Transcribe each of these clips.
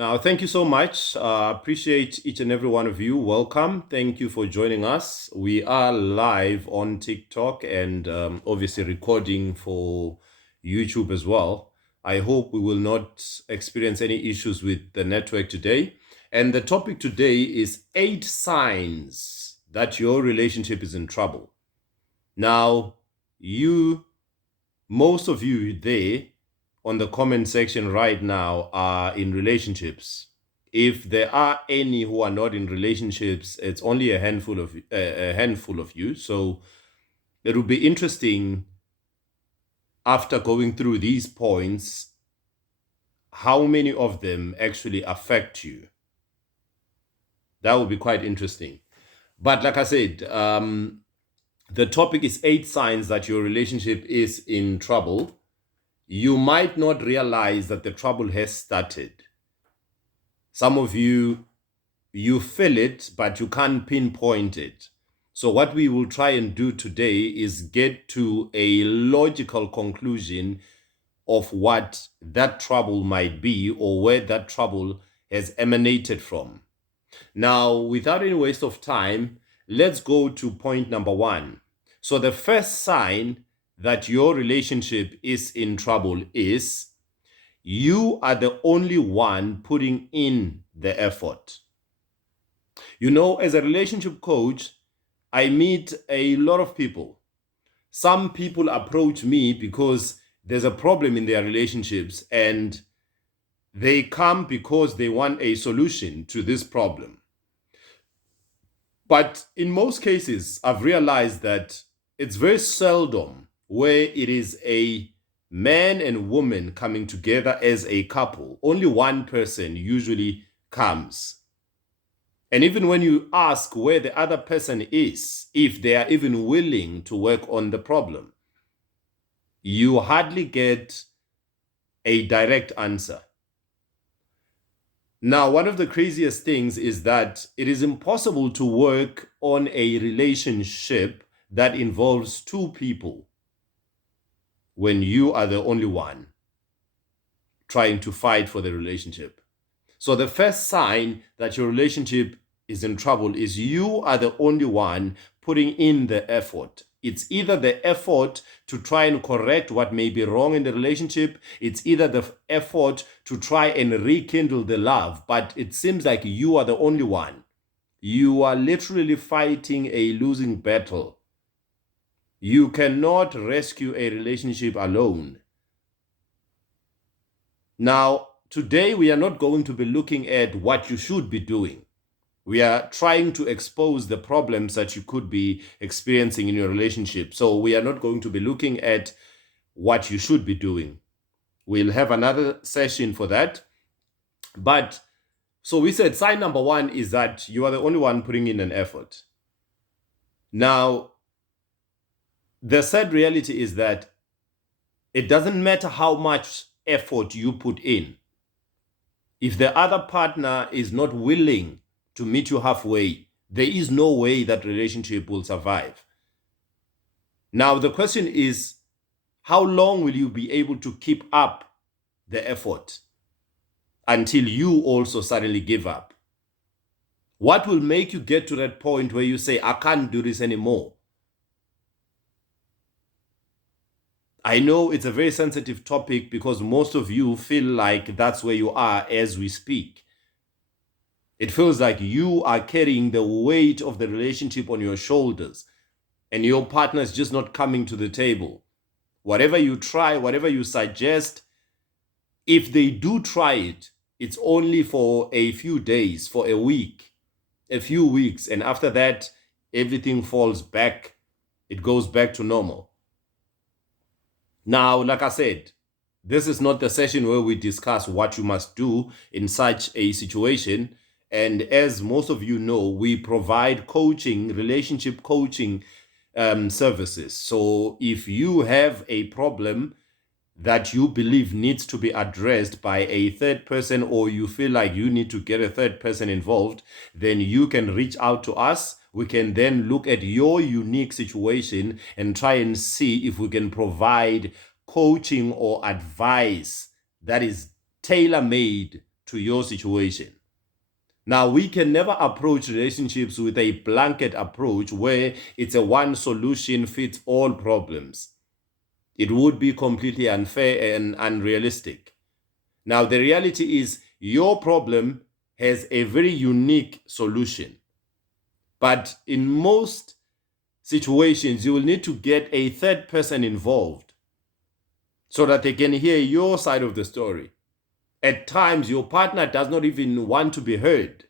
Now, thank you so much. Appreciate each and every one of you. Welcome. Thank you for joining us. We are live on TikTok and obviously recording for YouTube as well. I hope we will not experience any issues with the network today. And the topic today is 8 signs that your relationship is in trouble. Now, most of you there on the comment section right now are in relationships. If there are any who are not in relationships, it's only a handful of you. So it will be interesting after going through these points, how many of them actually affect you. That would be quite interesting. But like I said, the topic is 8 signs that your relationship is in trouble. You might not realize that the trouble has started. Some of you feel it, but you can't pinpoint it. So what we will try and do today is get to a logical conclusion of what that trouble might be or where that trouble has emanated from. Now, without any waste of time, let's go to point number 1. So the first sign that your relationship is in trouble is you are the only one putting in the effort. You know, as a relationship coach, I meet a lot of people. Some people approach me because there's a problem in their relationships and they come because they want a solution to this problem. But in most cases, I've realized that it's very seldom where it is a man and woman coming together as a couple. Only one person usually comes. And even when you ask where the other person is, if they are even willing to work on the problem, you hardly get a direct answer. Now, one of the craziest things is that it is impossible to work on a relationship that involves 2 people when you are the only one trying to fight for the relationship. So the first sign that your relationship is in trouble is you are the only one putting in the effort. It's either the effort to try and correct what may be wrong in the relationship. It's either the effort to try and rekindle the love. But it seems like you are the only one. You are literally fighting a losing battle. You cannot rescue a relationship alone. Now, today we are not going to be looking at what you should be doing. We are trying to expose the problems that you could be experiencing in your relationship. So we are not going to be looking at what you should be doing. We'll have another session for that. But so we said sign number 1 is that you are the only one putting in an effort. Now, the sad reality is that it doesn't matter how much effort you put in. If the other partner is not willing to meet you halfway, there is no way that relationship will survive. Now, the question is, how long will you be able to keep up the effort until you also suddenly give up? What will make you get to that point where you say, I can't do this anymore? I know it's a very sensitive topic because most of you feel like that's where you are as we speak. It feels like you are carrying the weight of the relationship on your shoulders and your partner is just not coming to the table. Whatever you try, whatever you suggest, if they do try it, it's only for a few days, for a week, a few weeks, and after that, everything falls back. It goes back to normal. Now, like I said, this is not the session where we discuss what you must do in such a situation. And as most of you know, we provide coaching, relationship coaching services. So if you have a problem that you believe needs to be addressed by a third person, or you feel like you need to get a third person involved, then you can reach out to us. We can then look at your unique situation and try and see if we can provide coaching or advice that is tailor-made to your situation. Now, we can never approach relationships with a blanket approach where it's a one solution fits all problems. It would be completely unfair and unrealistic. Now, the reality is your problem has a very unique solution. But in most situations, you will need to get a third person involved so that they can hear your side of the story. At times, your partner does not even want to be heard.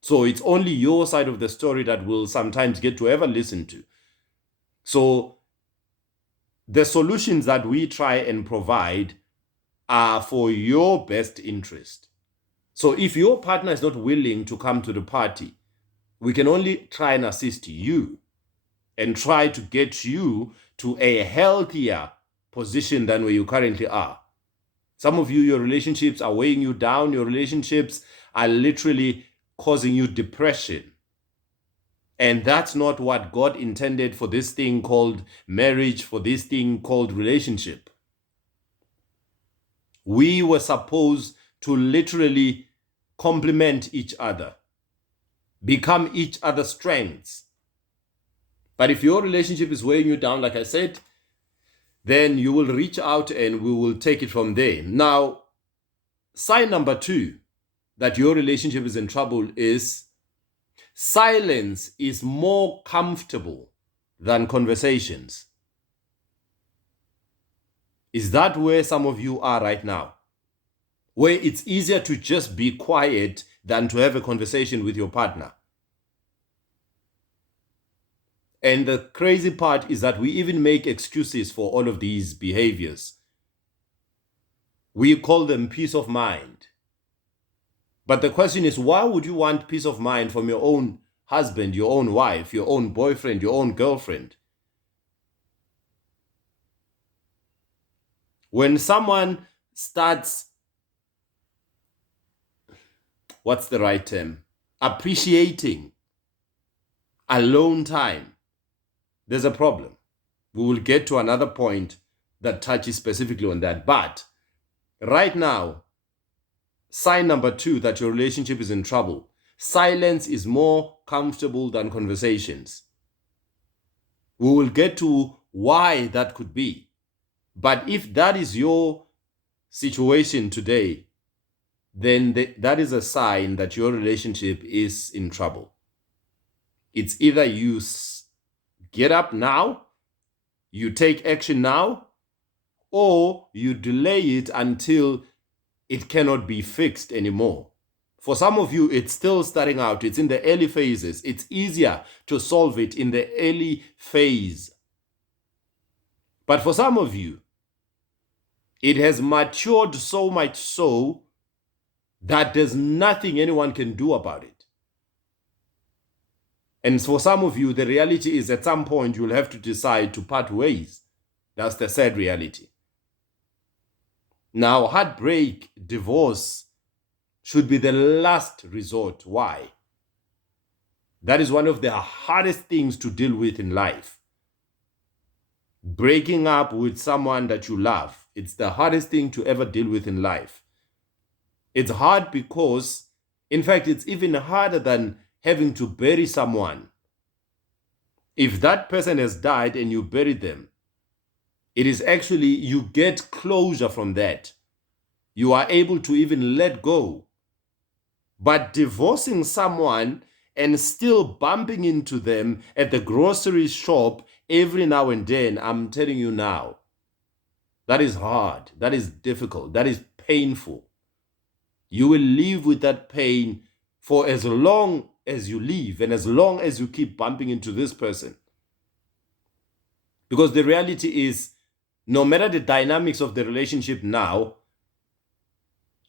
So it's only your side of the story that will sometimes get to ever listen to. So the solutions that we try and provide are for your best interest. So if your partner is not willing to come to the party, we can only try and assist you and try to get you to a healthier position than where you currently are. Some of you, your relationships are weighing you down. Your relationships are literally causing you depression. And that's not what God intended for this thing called marriage, for this thing called relationship. We were supposed to literally complement each other, become each other's strengths. But if your relationship is weighing you down, like I said, then you will reach out and we will take it from there. Now, sign number 2 that your relationship is in trouble is silence is more comfortable than conversations. Is that where some of you are right now? Where it's easier to just be quiet than to have a conversation with your partner. And the crazy part is that we even make excuses for all of these behaviors. We call them peace of mind. But the question is, why would you want peace of mind from your own husband, your own wife, your own boyfriend, your own girlfriend? When someone starts, what's the right term? Appreciating alone time, there's a problem. We will get to another point that touches specifically on that. But right now, sign number 2 that your relationship is in trouble. Silence is more comfortable than conversations. We will get to why that could be. But if that is your situation today, then that is a sign that your relationship is in trouble. It's either you get up now, you take action now, or you delay it until it cannot be fixed anymore. For some of you, it's still starting out. It's in the early phases. It's easier to solve it in the early phase. But for some of you, it has matured so much so that there's nothing anyone can do about it. And for some of you, the reality is at some point you'll have to decide to part ways. That's the sad reality. Now, heartbreak, divorce should be the last resort. Why? That is one of the hardest things to deal with in life. Breaking up with someone that you love, it's the hardest thing to ever deal with in life. It's hard because, in fact, it's even harder than having to bury someone. If that person has died and you bury them, it is actually, you get closure from that. You are able to even let go. But divorcing someone and still bumping into them at the grocery shop every now and then, I'm telling you now, that is hard, that is difficult, that is painful. You will live with that pain for as long as you live and as long as you keep bumping into this person. Because the reality is, no matter the dynamics of the relationship now,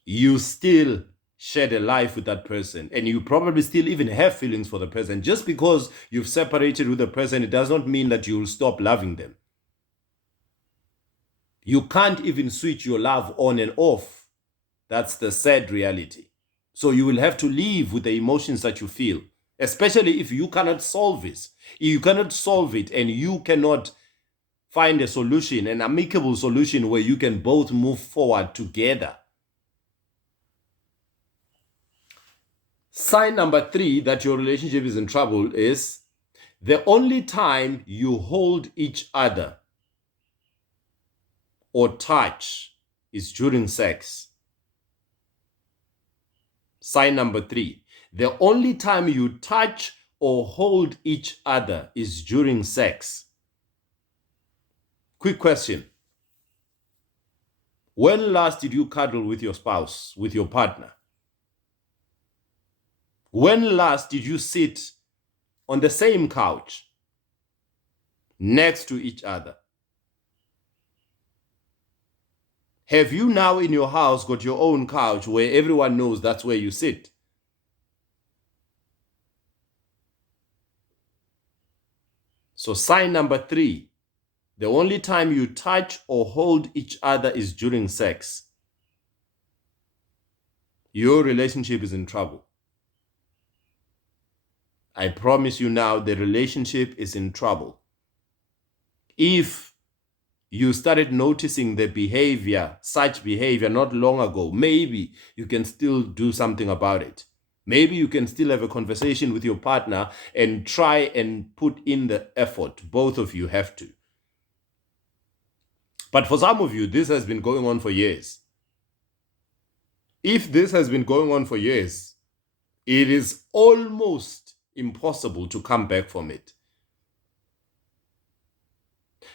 you still shared a life with that person, and you probably still even have feelings for the person. Just because you've separated with the person, it does not mean that you will stop loving them. You can't even switch your love on and off. That's the sad reality. So you will have to live with the emotions that you feel, especially if you cannot solve this. You cannot solve it and you cannot find a solution, an amicable solution where you can both move forward together. Sign number 3 that your relationship is in trouble is the only time you hold each other or touch is during sex. Sign number 3, the only time you touch or hold each other is during sex. Quick question. When last did you cuddle with your spouse, with your partner? When last did you sit on the same couch next to each other? Have you now in your house got your own couch where everyone knows that's where you sit? So sign number 3, the only time you touch or hold each other is during sex. Your relationship is in trouble. I promise you now, the relationship is in trouble. If you started noticing the behavior, such behavior not long ago, maybe you can still do something about it. Maybe you can still have a conversation with your partner and try and put in the effort. Both of you have to. But for some of you, this has been going on for years. If this has been going on for years, it is almost impossible to come back from it.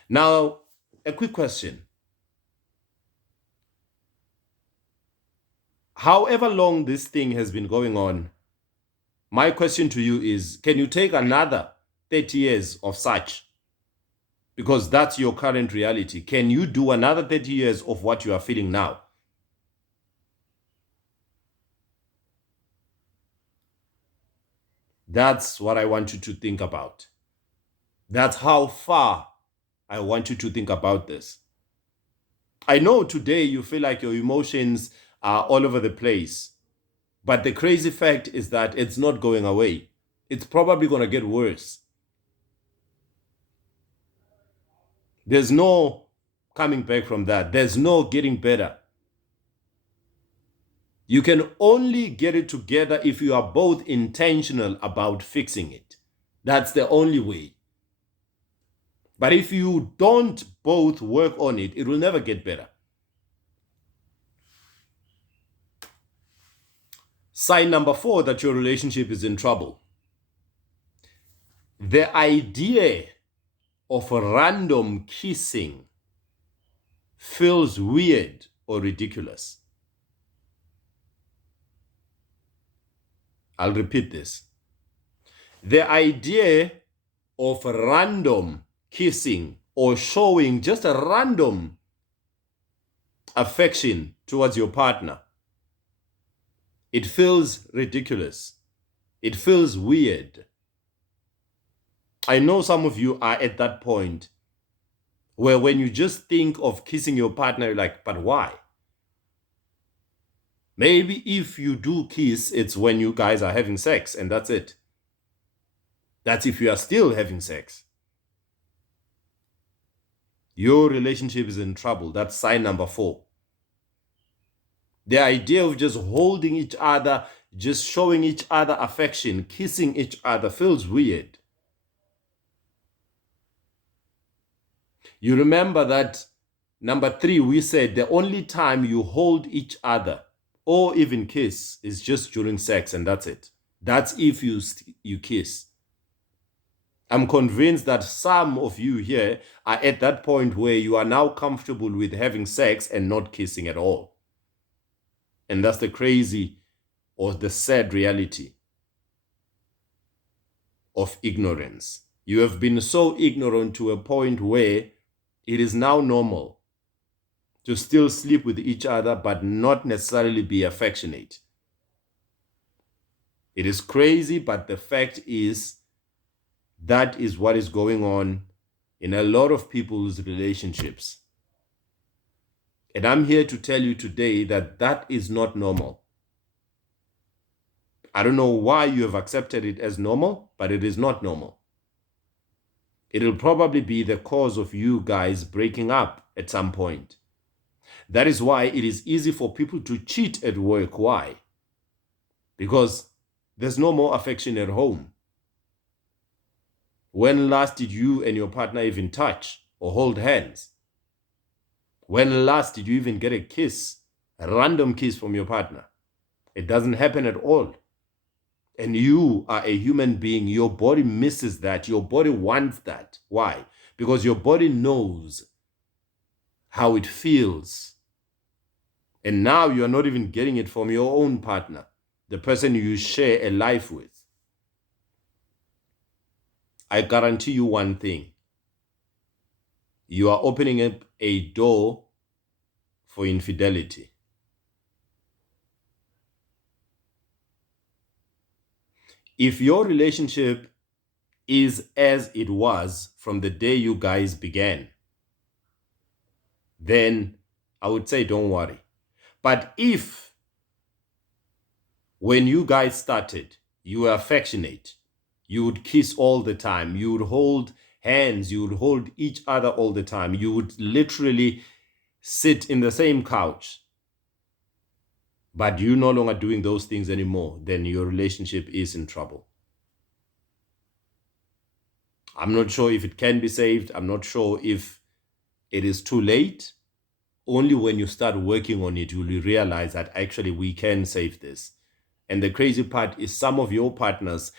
Now, a quick question. However long this thing has been going on, my question to you is, can you take another 30 years of such? Because that's your current reality. Can you do another 30 years of what you are feeling now? That's what I want you to think about. That's how far I want you to think about this. I know today you feel like your emotions are all over the place, but the crazy fact is that it's not going away. It's probably going to get worse. There's no coming back from that. There's no getting better. You can only get it together if you are both intentional about fixing it. That's the only way. But if you don't both work on it, it will never get better. Sign number 4 that your relationship is in trouble. The idea of random kissing feels weird or ridiculous. I'll repeat this. The idea of random kissing or showing just a random affection towards your partner, it feels ridiculous. It feels weird. I know some of you are at that point where when you just think of kissing your partner, you're like, but why? Maybe if you do kiss, it's when you guys are having sex, and that's it. That's if you are still having sex. Your relationship is in trouble. That's sign number 4. The idea of just holding each other, just showing each other affection, kissing each other feels weird. You remember that number 3, we said the only time you hold each other or even kiss is just during sex, and that's it. That's if you kiss. I'm convinced that some of you here are at that point where you are now comfortable with having sex and not kissing at all. And that's the crazy or the sad reality of ignorance. You have been so ignorant to a point where it is now normal to still sleep with each other but not necessarily be affectionate. It is crazy, but the fact is that is what is going on in a lot of people's relationships. And I'm here to tell you today that that is not normal. I don't know why you have accepted it as normal, but it is not normal. It'll probably be the cause of you guys breaking up at some point. That is why it is easy for people to cheat at work. Why? Because There's no more affection at home. When last did you and your partner even touch or hold hands? When last did you even get a kiss, a random kiss from your partner? It doesn't happen at all. And you are a human being. Your body misses that. Your body wants that. Why? Because your body knows how it feels. And now you are not even getting it from your own partner, the person you share a life with. I guarantee you one thing. You are opening up a door for infidelity. If your relationship is as it was from the day you guys began, then I would say don't worry. But if when you guys started, you were affectionate, you would kiss all the time, you would hold hands, you would hold each other all the time, you would literally sit in the same couch, but you're no longer doing those things anymore, then your relationship is in trouble. I'm not sure if it can be saved. I'm not sure if it is too late. Only when you start working on it, you'll realize that actually we can save this. And the crazy part is some of your partners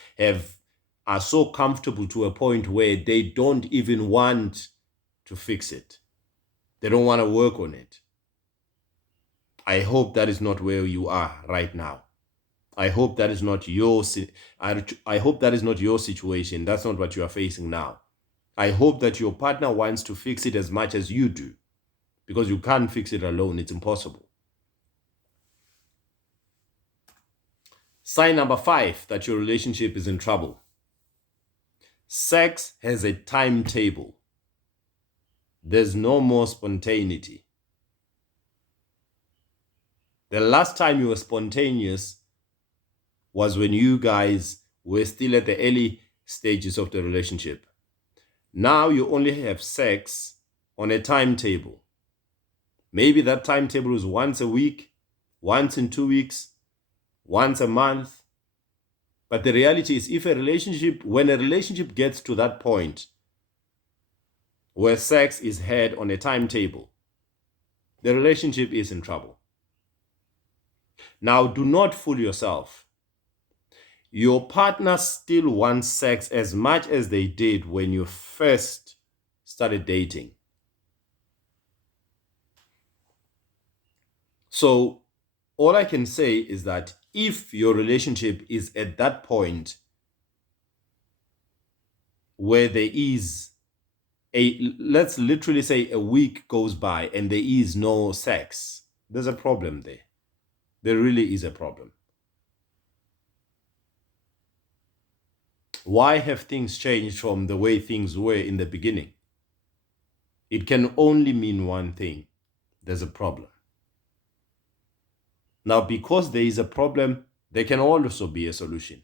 are so comfortable to a point where they don't even want to fix it. They don't want to work on it. I hope that is not where you are right now. I hope that is not your I hope that is not your situation. That's not what you are facing now. I hope that your partner wants to fix it as much as you do, because you can't fix it alone. It's impossible. Sign number 5 that your relationship is in trouble. Sex has a timetable. There's no more spontaneity. The last time you were spontaneous was when you guys were still at the early stages of the relationship. Now you only have sex on a timetable. Maybe that timetable is once a week, once in 2 weeks, once a month. But the reality is, when a relationship gets to that point where sex is had on a timetable, the relationship is in trouble. Now, do not fool yourself. Your partner still wants sex as much as they did when you first started dating. So all I can say is that if your relationship is at that point where there is let's literally say a week goes by and there is no sex, there's a problem there. There really is a problem. Why have things changed from the way things were in the beginning? It can only mean one thing. There's a problem. Now, because there is a problem, there can also be a solution.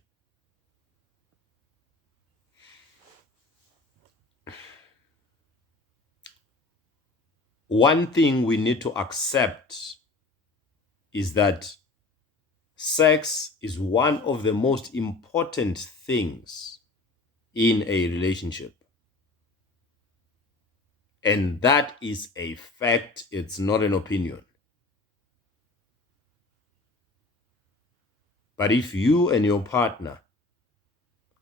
One thing we need to accept is that sex is one of the most important things in a relationship. And that is a fact. It's not an opinion. But if you and your partner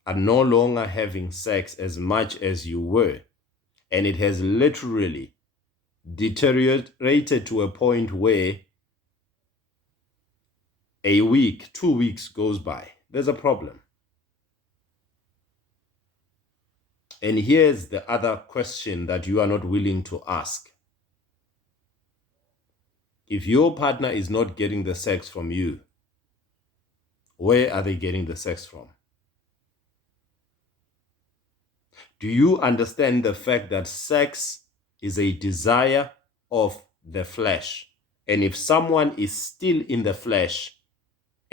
are no longer having sex as much as you were, and it has literally deteriorated to a point where a week, 2 weeks goes by, there's a problem. And here's the other question that you are not willing to ask. If your partner is not getting the sex from you, where are they getting the sex from? Do you understand the fact that sex is a desire of the flesh? And if someone is still in the flesh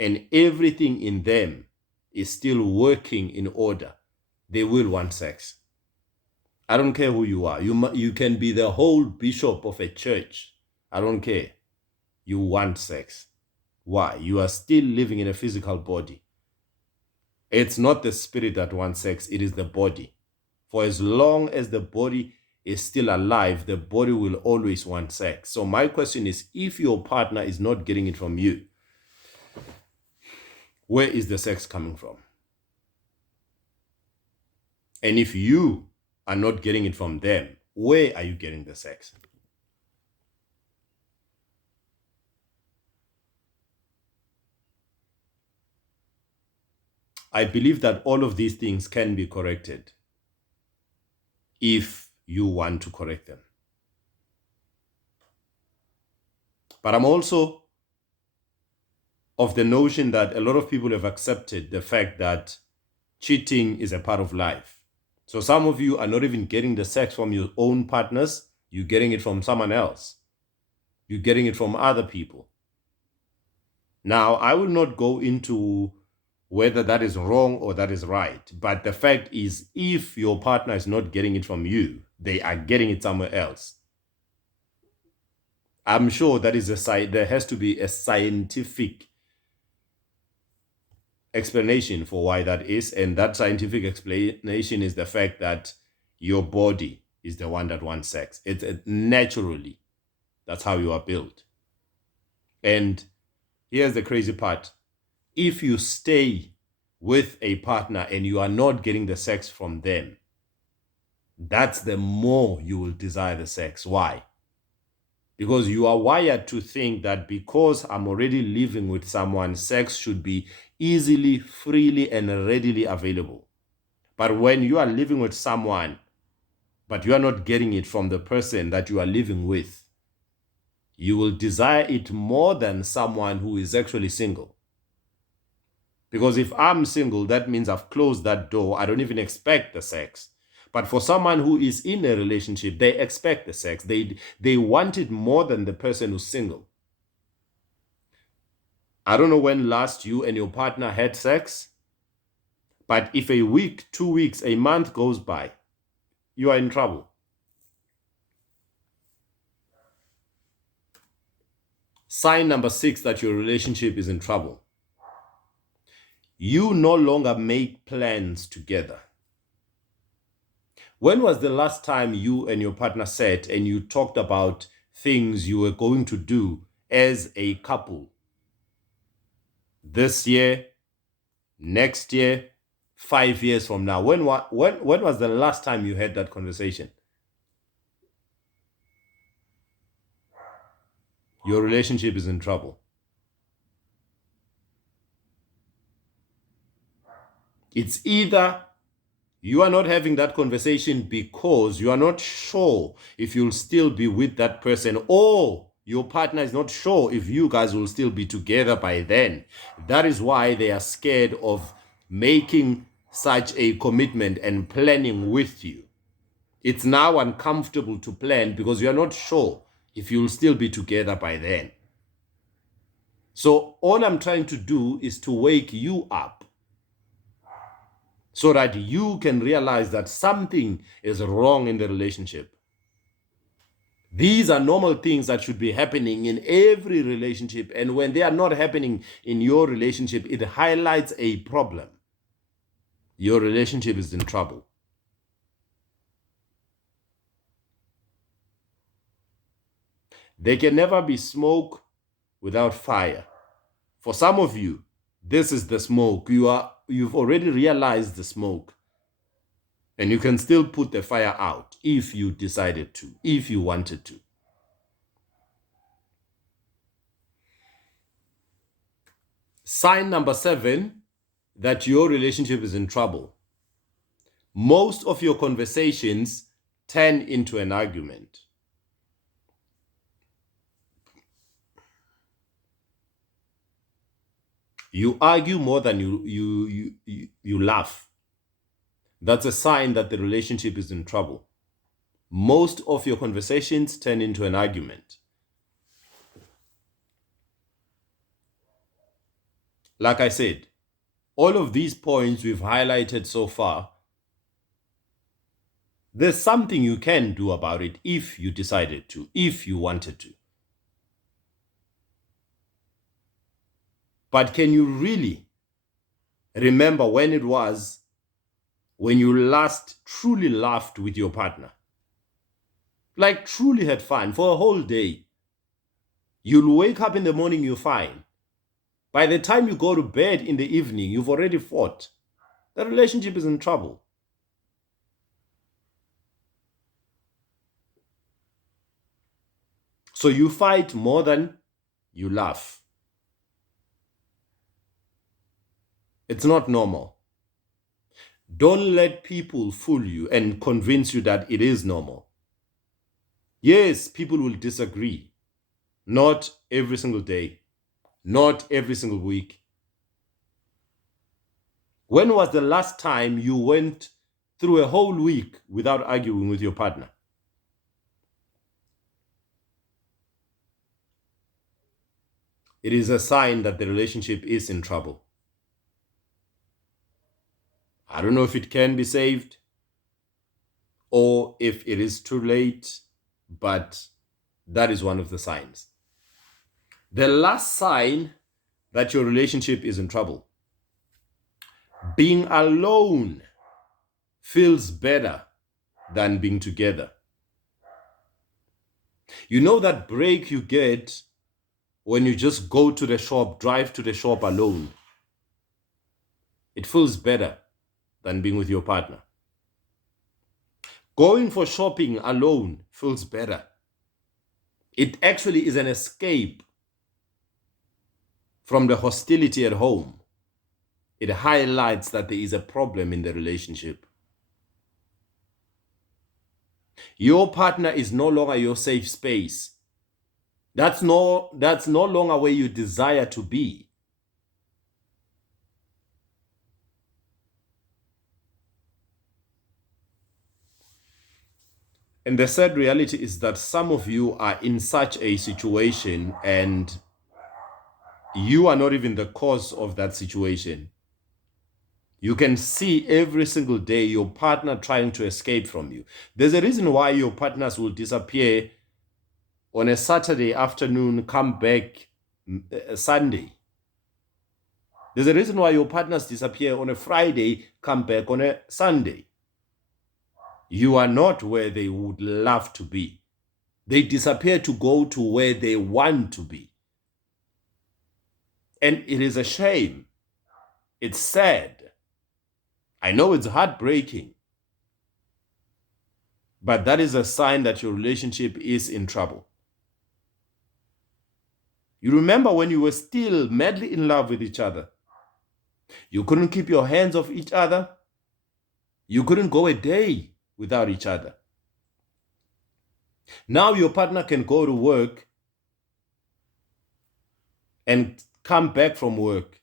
and everything in them is still working in order, they will want sex. I don't care who you are. You can be the whole bishop of a church. I don't care. You want sex. Why? You are still living in a physical body. It's not the spirit that wants sex, it is the body. For as long as the body is still alive, the body will always want sex. So my question is, if your partner is not getting it from you, where is the sex coming from? And if you are not getting it from them, where are you getting the sex? I believe that all of these things can be corrected if you want to correct them. But I'm also of the notion that a lot of people have accepted the fact that cheating is a part of life. So some of you are not even getting the sex from your own partners. You're getting it from someone else. You're getting it from other people. Now, I will not go into whether that is wrong or that is right. But the fact is, if your partner is not getting it from you, they are getting it somewhere else. I'm sure that is there has to be a scientific explanation for why that is. And that scientific explanation is the fact that your body is the one that wants sex. It's naturally, that's how you are built. And here's the crazy part. If you stay with a partner and you are not getting the sex from them, that's the more you will desire the sex. Why? Because you are wired to think that because I'm already living with someone, sex should be easily, freely, and readily available. But when you are living with someone, but you are not getting it from the person that you are living with, you will desire it more than someone who is actually single. Because if I'm single, that means I've closed that door. I don't even expect the sex. But for someone who is in a relationship, they expect the sex. They want it more than the person who's single. I don't know when last you and your partner had sex, but if a week, 2 weeks, a month goes by, you are in trouble. Sign number 6 that your relationship is in trouble. You no longer make plans together. When was the last time you and your partner sat and you talked about things you were going to do as a couple? This year, next year, 5 years from now. When was the last time you had that conversation? Your relationship is in trouble. It's either you are not having that conversation because you are not sure if you'll still be with that person, or your partner is not sure if you guys will still be together by then. That is why they are scared of making such a commitment and planning with you. It's now uncomfortable to plan because you are not sure if you'll still be together by then. So all I'm trying to do is to wake you up so that you can realize that something is wrong in the relationship. These are normal things that should be happening in every relationship. And when they are not happening in your relationship, it highlights a problem. Your relationship is in trouble. There can never be smoke without fire. For some of you, this is the smoke. You've already realized the smoke. And you can still put the fire out if you decided to, if you wanted to. Sign number 7 that your relationship is in trouble. Most of your conversations turn into an argument. You argue more than you laugh. That's a sign that the relationship is in trouble. Most of your conversations turn into an argument. Like I said, all of these points we've highlighted so far, there's something you can do about it if you decided to, if you wanted to. But can you really Remember when it was when you last truly laughed with your partner. Like truly had fun for a whole day. You'll wake up in the morning, you're fine. By the time you go to bed in the evening, you've already fought. The relationship is in trouble. So you fight more than you laugh. It's not normal. Don't let people fool you and convince you that it is normal. Yes, people will disagree. Not every single day. Not every single week. When was the last time you went through a whole week without arguing with your partner? It is a sign that the relationship is in trouble. I don't know if it can be saved or if it is too late, but that is one of the signs. The last sign that your relationship is in trouble: being alone feels better than being together. You know that break you get when you just go to the shop, drive to the shop alone? It feels better than being with your partner. Going for shopping alone feels better. It actually is an escape from the hostility at home. It highlights that there is a problem in the relationship. Your partner is no longer your safe space. That's no longer where you desire to be. And the sad reality is that some of you are in such a situation and you are not even the cause of that situation. You can see every single day your partner trying to escape from you. There's a reason why your partners will disappear on a Saturday afternoon, come back Sunday. There's a reason why your partners disappear on a Friday, come back on a Sunday. You are not where they would love to be. They disappear to go to where they want to be. And it is a shame. It's sad. I know it's heartbreaking. But that is a sign that your relationship is in trouble. You remember when you were still madly in love with each other? You couldn't keep your hands off each other. You couldn't go a day without each other. Now your partner can go to work and come back from work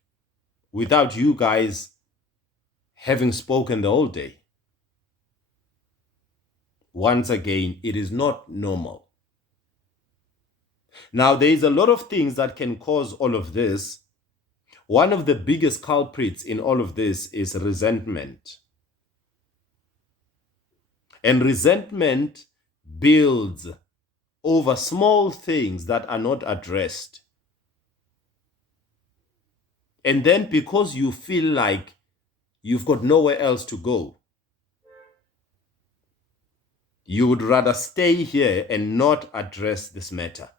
without you guys having spoken the whole day. Once again, it is not normal. Now, there is a lot of things that can cause all of this. One of the biggest culprits in all of this is resentment. And resentment builds over small things that are not addressed. And then because you feel like you've got nowhere else to go, you would rather stay here and not address this matter.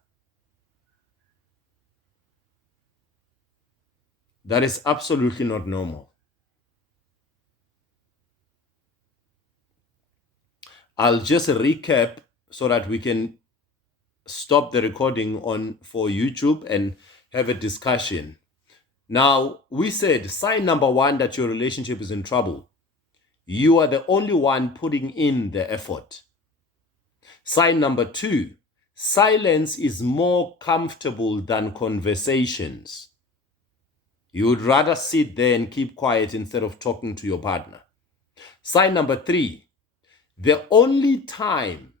That is absolutely not normal. I'll just recap so that we can stop the recording for YouTube and have a discussion. Now, we said sign number one that your relationship is in trouble. You are the only one putting in the effort. Sign number two, silence is more comfortable than conversations. You would rather sit there and keep quiet instead of talking to your partner. Sign number three, the only time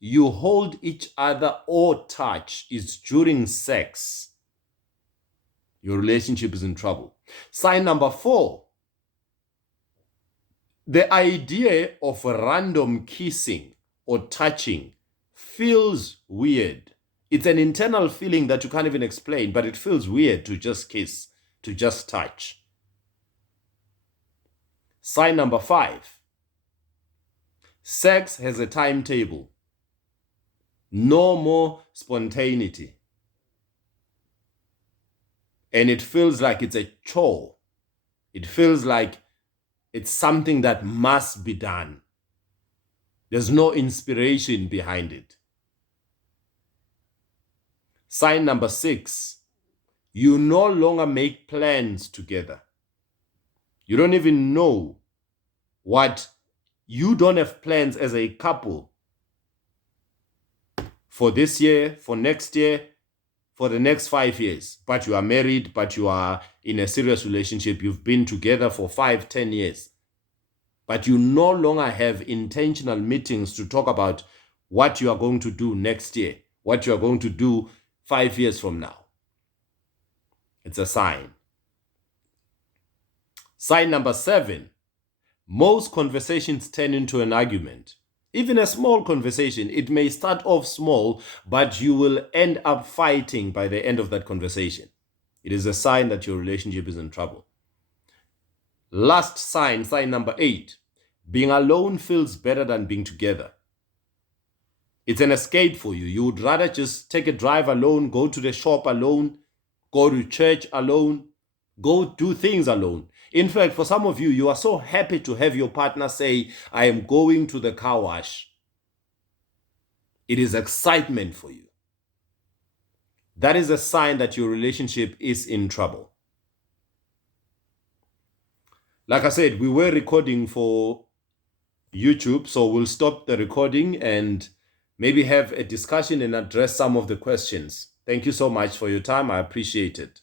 you hold each other or touch is during sex. Your relationship is in trouble. Sign number four, the idea of random kissing or touching feels weird. It's an internal feeling that you can't even explain, but it feels weird to just kiss, to just touch. Sign number 5. Sex has a timetable. No more spontaneity. And it feels like it's a chore. It feels like it's something that must be done. There's no inspiration behind it. Sign number 6. You no longer make plans together. You don't even know what you don't have plans as a couple for this year, for next year, for the next 5 years. But you are married, but you are in a serious relationship. You've been together for 5, 10 years. But you no longer have intentional meetings to talk about what you are going to do next year, what you are going to do 5 years from now. It's a sign. Sign number 7. Most conversations turn into an argument. Even a small conversation, it may start off small, but you will end up fighting by the end of that conversation. It is a sign that your relationship is in trouble. Last sign, sign number 8. Being alone feels better than being together. It's an escape for you. You would rather just take a drive alone, go to the shop alone, go to church alone, go do things alone. In fact, for some of you, you are so happy to have your partner say, I am going to the car wash. It is excitement for you. That is a sign that your relationship is in trouble. Like I said, we were recording for YouTube, so we'll stop the recording and maybe have a discussion and address some of the questions. Thank you so much for your time. I appreciate it.